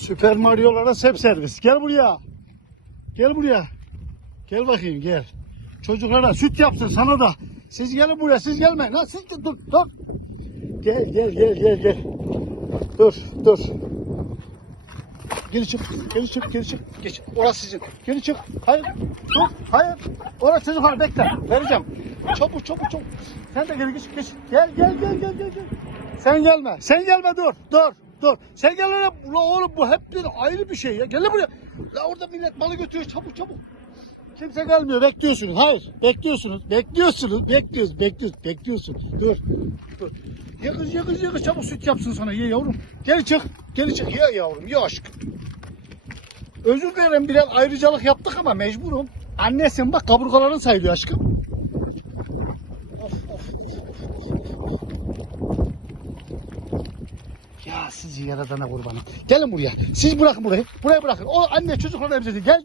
Süper Mario'lara sep servis. Gel buraya. Gel buraya. Gel bakayım gel. Çocuklara süt yapsın sana da. Siz gelin buraya siz gelmeyin. Ha, siz de dur dur. Gel gel gel gel gel. Dur dur. Geri çık, geri çık, geri çık. Geç. Orası sizin. Geri çık. Hayır. Dur. Hayır. Orası çocuklar bekle. Vereceğim. Çabuk çabuk çabuk. Sen de geri geç. geç. Gel gel gel gel. gel. Sen gelme. Sen gelme dur. Dur. Dur. Sen gel lan. La oğlum bu hep bir ayrı bir şey ya. Gel buraya. La orada millet malı götürüyor. Çabuk çabuk. Kimse gelmiyor. Bekliyorsunuz. Hayır. Bekliyorsunuz. Bekliyorsunuz. Bekliyoruz. Bekliyoruz. Bekliyorsunuz. Dur. Dur. Yakız yakız yakız çabuk süt yapsın sana. Ye yavrum. Geri çık. Geri çık. Ye yavrum. Ye aşkım. Özür dilerim biraz ayrıcalık yaptık ama mecburum. Annesin bak kaburgaların sayılıyor aşkım. Ya sizi yaradana kurbanım. Gelin buraya. Siz bırakın burayı. Buraya bırakın. O anne çocuklarla emzirdi. Gel.